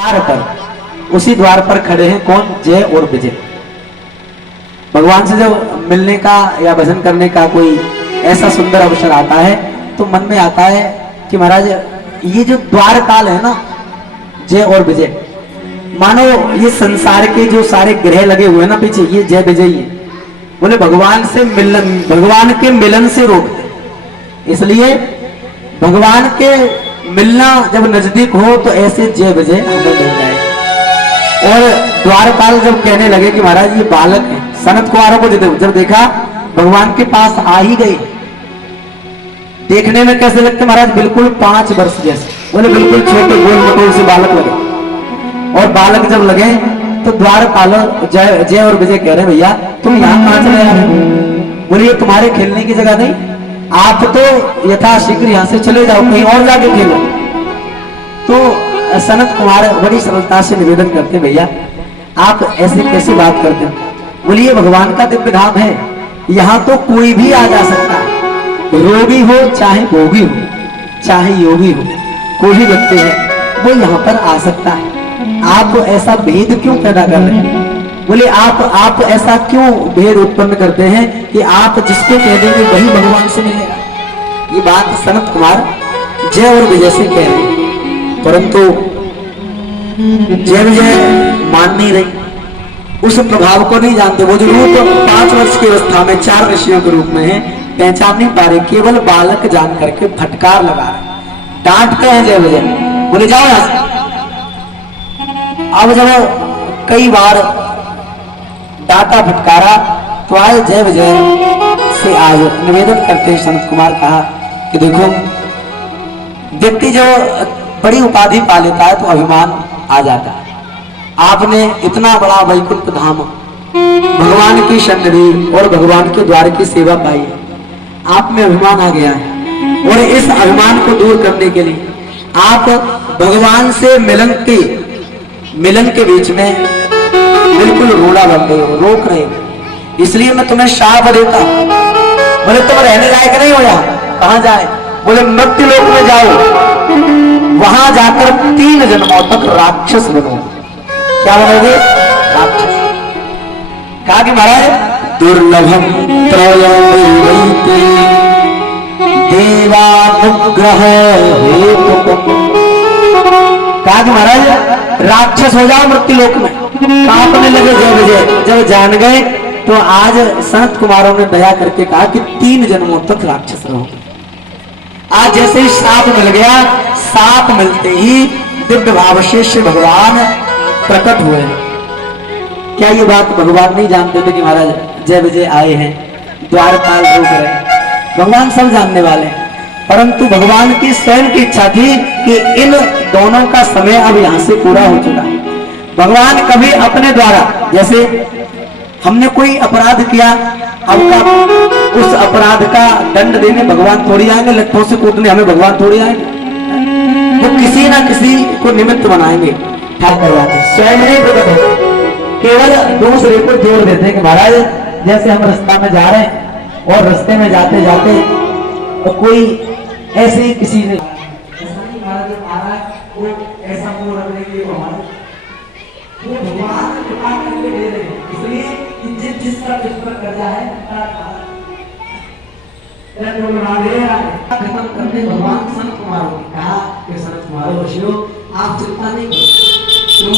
द्वार पर, उसी द्वार पर खड़े हैं कौन? जय और विजय। भगवान से जब मिलने का या भजन करने का कोई ऐसा सुंदर अवसर आता है तो मन में आता है कि महाराज ये जो द्वार काल है ना, जय और विजय, मानो ये संसार के जो सारे ग्रह लगे हुए हैं ना पीछे, ये जय विजय ही है। बोले भगवान से मिलन, भगवान के मिलन से रोकते, इसलिए भगवान के मिलना जब नजदीक हो तो ऐसे जय विजय हमें मिल जाए। और द्वारपाल जब कहने लगे कि महाराज ये बालक है, सनत कुमारों को जब देखा भगवान के पास आ ही गई, देखने में कैसे लगते महाराज? बिल्कुल 5 वर्ष जैसे, बोले बिल्कुल छोटे गोल मटोल से बालक लगे। और बालक जब लगे तो द्वारपाल जय और विजय कह रहे भैया तुम यहाँ कहां चले आ रहे हो? बोले ये तुम्हारे खेलने की जगह नहीं, आप तो यथाशीघ्र यहां से चले जाओ, कहीं और जाके खेलो। तो सनत कुमार बड़ी सरलता से निवेदन करते भैया आप ऐसे कैसी बात करते हैं? बोलिए भगवान का दिव्य धाम है, यहाँ तो कोई भी आ जा सकता है, रोगी हो चाहे भोगी हो चाहे योगी हो, कोई भी व्यक्ति है वो यहाँ पर आ सकता है। आप ऐसा भेद क्यों पैदा कर रहे हैं? बोले आप ऐसा क्यों भेद उत्पन्न करते हैं कि आप जिसको कह देंगे वही भगवान से मिलेगा? ये बात सनत कुमार जय और विजय से कह रहे हैं, परंतु जय विजय मान नहीं रही, उस प्रभाव को नहीं जानते। वो जो रूप 5 वर्ष की अवस्था में 4 ऋषियों के रूप में है, पहचान नहीं पा रहे, केवल बालक जान करके फटकार लगा रहे, डांटते हैं जय विजय, बोले जाओ यहां से। अब जब कई बार डांटा फटकारा तो आए जय विजय से आज निवेदन करते हैं सनत कुमार, कहा कि देखो व्यक्ति जो बड़ी उपाधि पा लेता है तो अभिमान आ जाता है। आपने इतना बड़ा वैकुंठ धाम, भगवान की सन्निधि और भगवान के द्वार की सेवा पाई, आप में अभिमान आ गया है और इस अभिमान को दूर करने के लिए आप भगवान से मिलन के बीच में बिल्कुल रोड़ा बन गए हो, रोक रहे हो। इसलिए मैं तुम्हें शाप देता हूं। बोले तुम रहने लायक नहीं हो यहाँ, कहां जाए? बोले मृत्यु लोक में जाओ, वहां जाकर 3 जन्मों तक राक्षस बनो। क्या बनोगे? राक्षस। कहा कि महाराज दुर्लभम त्रयते देवानुग्रह हेतु, कहा कि महाराज राक्षस हो जाओ मृत्यु लोक में। कांपने लगे जय विजय जब जान गए तो आज सनत कुमारों ने दया करके कहा कि 3 जन्मों तक राक्षस रहोगे। आज जैसे ही साप मिल गया, साप मिलते ही दिव्य भाव से भगवान प्रकट हुए। क्या ये बात भगवान नहीं जानते थे कि महाराज जय विजय आए हैं, द्वारपाल रोक रहे? भगवान सब जानने वाले हैं, परंतु भगवान की स्वयं की इच्छा थी कि इन दोनों का समय अब यहां से पूरा हो चुका है। भगवान कभी अपने द्वारा, जैसे हमने कोई अपराध किया, अब का उस अपराध का दंड देने भगवान थोड़ी आएंगे, लट्ठों से कूदने हमें भगवान थोड़ी आएंगे, वो किसी ना किसी को निमित्त बनाएंगे, ठाक करवाते, स्वयं नहीं प्रकट होते, केवल दूसरे को जोड़ देते हैं कि महाराज जैसे हम रास्ता में जा रहे हैं और रास्ते में जाते जाते तो कोई ऐसे ही किसी ने ऐसा मुंह रखने के लिए वो भगवान कृपा करके दे रहे हैं, इसलिए जिसका जिस पर कर्जा है खत्म करने भगवान सनत कुमार ने कहा कि सनत कुमार आप चिंता नहीं करो।